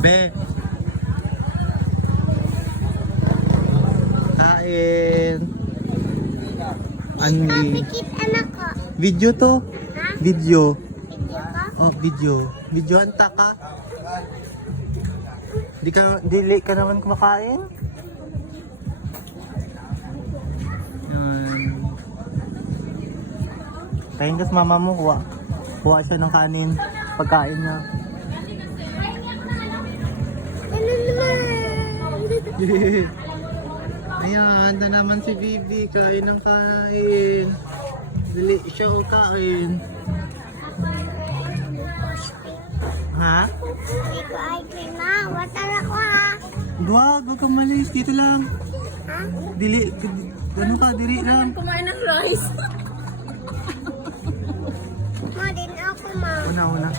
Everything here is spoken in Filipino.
Be. Kain. Anli. Pikit anak ko. Video to. Ha? Video. Video ko? Oh, video. Video anta ka. Dili ka naman kumakain? Yan. Kain ka sa mama mo, kuha siya ng kanin. Pagkain niya. Ano naman? Ayan, na naman si Bibi. Kain ng kain. Dili siya o kain. Ha? Hindi ko ay kina. Wasan ako ha. Wag kang malis. Dito lang. Ha? Dili, ano ka, diri lang. Kumain ng rice. Ma, din ako ma. Una.